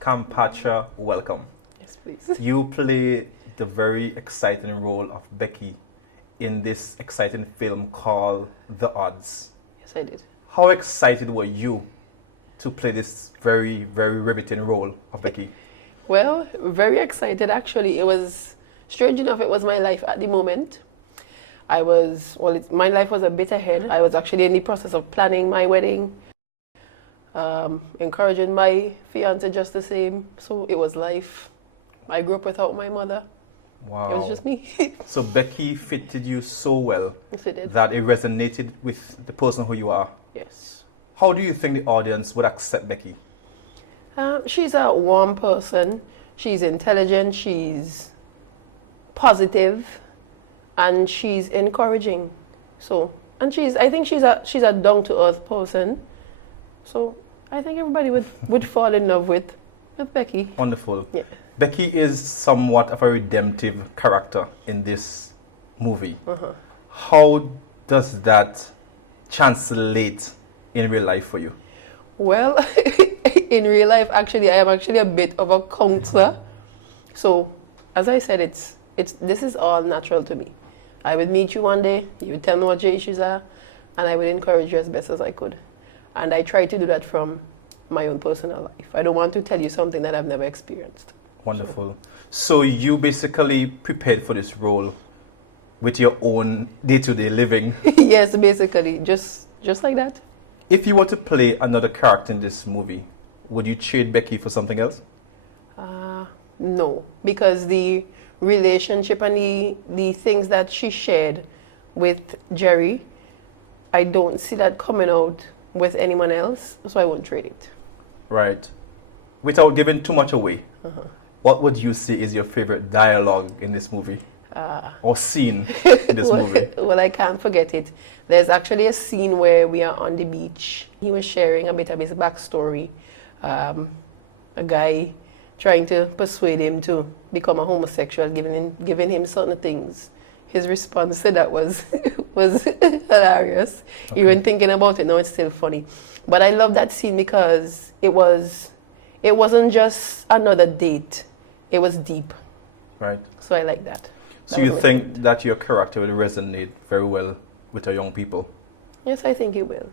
Campatra Welcome. Yes, please. You play the very exciting role of Becky in this exciting film called The Odds. Yes, I did. How excited were you to play this very, very riveting role of Becky? Well, very excited actually. It was, strange enough, it was my life at the moment. My life was a bit ahead. I was actually in the process of planning my wedding, encouraging my fiance just the same. So it was life. I grew up without my mother. Wow. It was just me. So Becky fitted you so well Yes, it did. that it resonated with the person who you are. Yes. How do you think the audience would accept Becky? She's a warm person. She's intelligent. She's positive, and she's encouraging. So, and I think she's a down to earth person. So, I think everybody would fall in love with Becky. Wonderful. Yeah. Becky is somewhat of a redemptive character in this movie. How does that translate in real life for you? Well, in real life, actually, I am actually a bit of a counselor. So, as I said, this is all natural to me. I would meet you one day, you would tell me what your issues are, and I would encourage you as best as I could. And I try to do that from my own personal life. I don't want to tell you something that I've never experienced. Wonderful. So you basically prepared for this role with your own day-to-day living. Yes, basically, just like that. If you were to play another character in this movie, would you trade Becky for something else? No, because the relationship and the things that she shared with Jerry, I don't see that coming out with anyone else, so I won't trade it. Right. Without giving too much away, what would you say is your favorite dialogue in this movie? Or scene in this movie? Well, I can't forget it. There's actually a scene where we are on the beach. He was sharing a bit of his backstory. A guy trying to persuade him to become a homosexual, giving him certain things. His response to that was hilarious. Okay. Even thinking about it now, it's still funny. But I love that scene because it wasn't just another date. It was deep. Right. So I like that. So you think that your character will resonate very well with our young people? Yes, I think it will.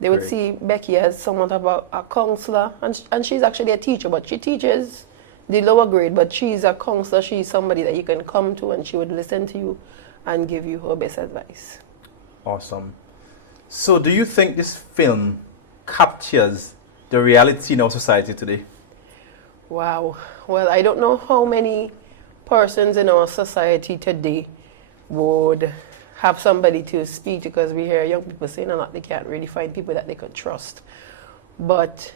They would Great. see Becky as somewhat of a counselor, and she's actually a teacher, but she teaches the lower grade, but she's a counselor. She's somebody that you can come to, and she would listen to you and give you her best advice. Awesome. So do you think this film captures the reality in our society today? Wow. Well, I don't know how many persons in our society today would have somebody to speak to, because we hear young people saying a lot, they can't really find people that they could trust. But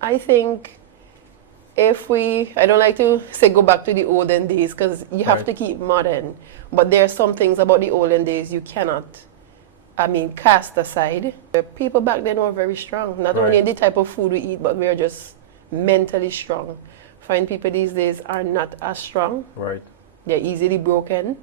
I think I don't like to say go back to the olden days, because you have to keep modern, but there are some things about the olden days you cannot, cast aside. The people back then were very strong, not only in the type of food we eat, but we are just mentally strong. Find people these days are not as strong. Right. They're easily broken.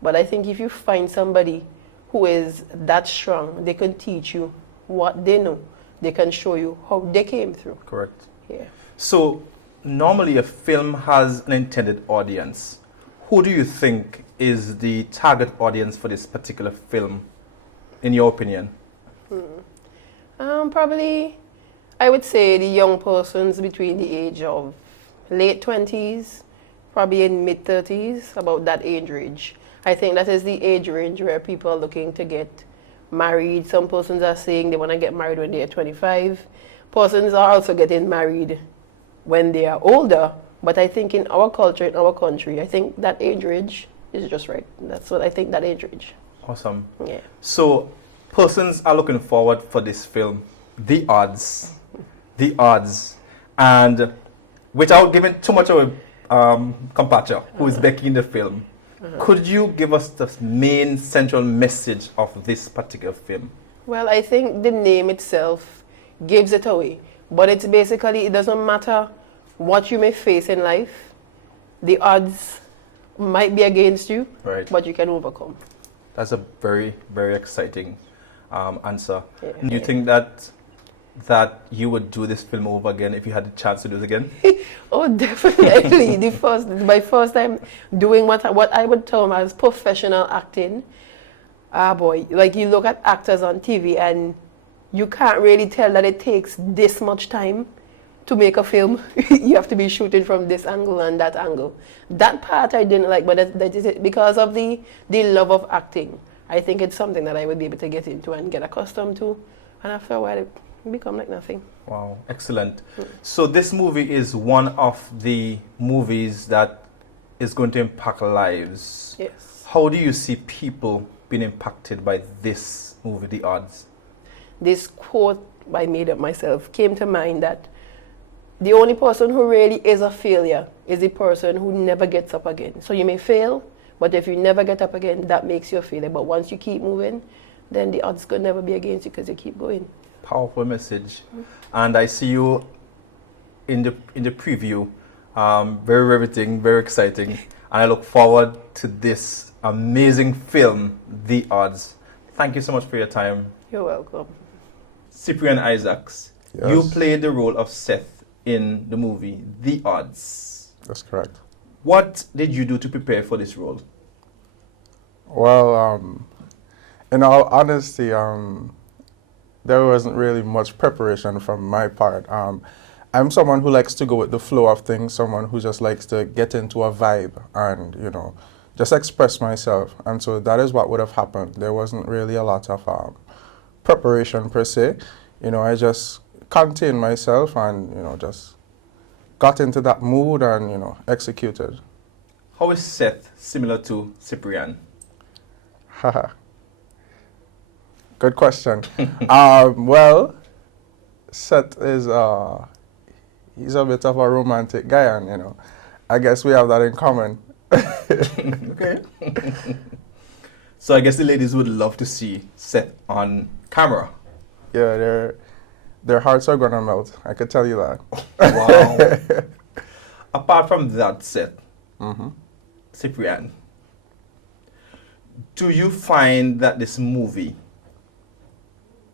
But I think if you find somebody who is that strong, they can teach you what they know. They can show you how they came through. Correct. Yeah. So normally a film has an intended audience. Who do you think is the target audience for this particular film, in your opinion? Probably, I would say the young persons between the age of late 20s, probably in mid 30s, about that age range. I think that is the age range where people are looking to get married. Some persons are saying they want to get married when they are 25. Persons are also getting married when they are older. But I think in our culture, in our country, I think that age range is just right. That's what I think, that age range. Awesome. Yeah. So persons are looking forward for this film, The Odds. The Odds. And without giving too much of Campatra, who is Becky in the film, could you give us the main central message of this particular film? Well, I think the name itself gives it away. But it's basically, it doesn't matter what you may face in life, the odds might be against you, but you can overcome. That's a very, very exciting answer. Yeah. Do you think that that you would do this film over again if you had the chance to do it again? Oh, definitely. My first time doing what I would term as professional acting. Ah, boy, like you look at actors on TV and you can't really tell that it takes this much time to make a film. You have to be shooting from this angle and that angle. That part I didn't like, but that is it because of the love of acting. I think it's something that I would be able to get into and get accustomed to, and after a while it become like nothing. Wow, excellent. So this movie is one of the movies that is going to impact lives. Yes. How do you see people being impacted by this movie, The Odds? This quote I made up myself came to mind that the only person who really is a failure is the person who never gets up again. So you may fail, but if you never get up again, that makes you a failure. But once you keep moving, then the odds could never be against you because you keep going. Powerful message. And I see you in the preview. Very riveting, very exciting. And I look forward to this amazing film, The Odds. Thank you so much for your time. You're welcome. Syprian Isaacs, Yes. you played the role of Seth in the movie The Odds. That's correct. What did you do to prepare for this role? Well, in all honesty, there wasn't really much preparation from my part. I'm someone who likes to go with the flow of things, someone who just likes to get into a vibe and, just express myself. And so that is what would have happened. There wasn't really a lot of preparation per se. I just contained myself and, just got into that mood and, executed. How is Seth similar to Syprian? Haha. Good question. Well, Seth is he's a bit of a romantic guy, and I guess we have that in common. Okay. So I guess the ladies would love to see Seth on camera. Yeah, their hearts are gonna melt. I could tell you that. Wow. Apart from that, Seth, Mm-hmm. Syprian, do you find that this movie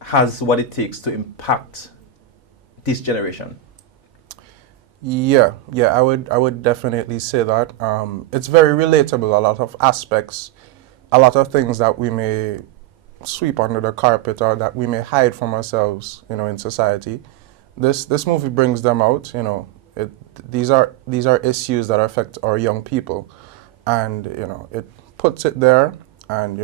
has what it takes to impact this generation? Yeah, I would definitely say that. It's very relatable. A lot of aspects, a lot of things that we may sweep under the carpet or that we may hide from ourselves, in society. This movie brings them out. These are issues that affect our young people, and it puts it there, and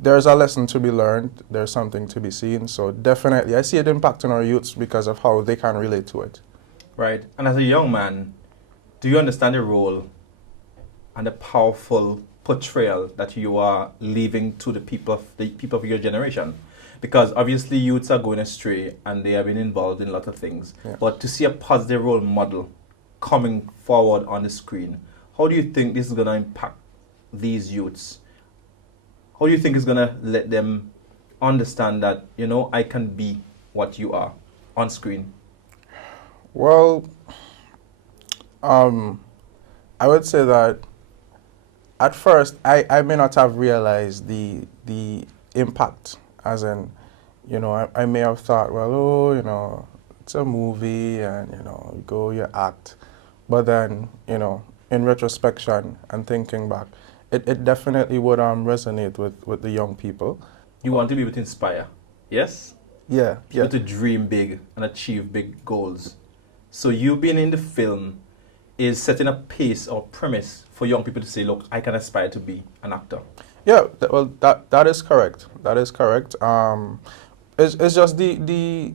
there's a lesson to be learned. There's something to be seen. So definitely, I see it impacting our youths because of how they can relate to it. Right. And as a young man, do you understand the role and the powerful portrayal that you are leaving to the people of your generation? Because obviously youths are going astray and they have been involved in a lot of things. Yeah. But to see a positive role model coming forward on the screen, how do you think this is going to impact these youths? How do you think it's going to let them understand that, I can be what you are on screen? Well, I would say that at first I may not have realized the impact, as in, I may have thought, well, it's a movie and, you go, you act. But then, in retrospection and thinking back, it definitely would resonate with the young people. You want to be able to inspire, yes? Yeah. Be able to dream big and achieve big goals. So you being in the film is setting a pace or premise for young people to say, look, I can aspire to be an actor. Yeah, that is correct. That is correct. It's just the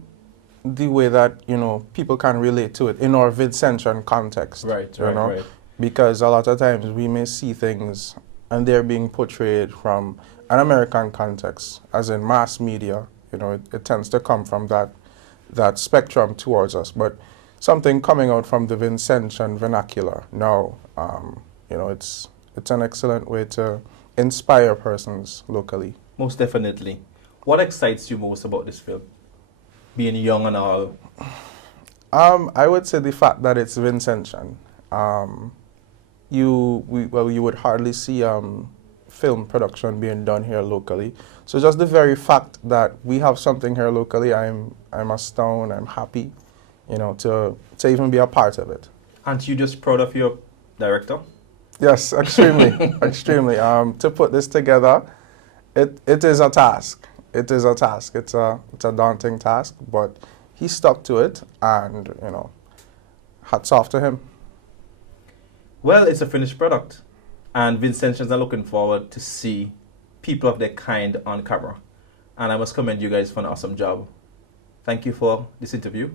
way that people can relate to it in our Vincentian context. Right. Because a lot of times we may see things and they're being portrayed from an American context, as in mass media. It tends to come from that spectrum towards us. But something coming out from the Vincentian vernacular, now, it's an excellent way to inspire persons locally. Most definitely. What excites you most about this film? Being young and all. I would say the fact that it's Vincentian. You would hardly see film production being done here locally. So just the very fact that we have something here locally, I'm astounded, I'm happy, you know, to even be a part of it. Aren't you just proud of your director? Yes, extremely, extremely. To put this together, it is a task. It is a task. It's a daunting task, but he stuck to it, and you know, hats off to him. Well, it's a finished product, and Vincentians are looking forward to see people of their kind on camera. And I must commend you guys for an awesome job. Thank you for this interview.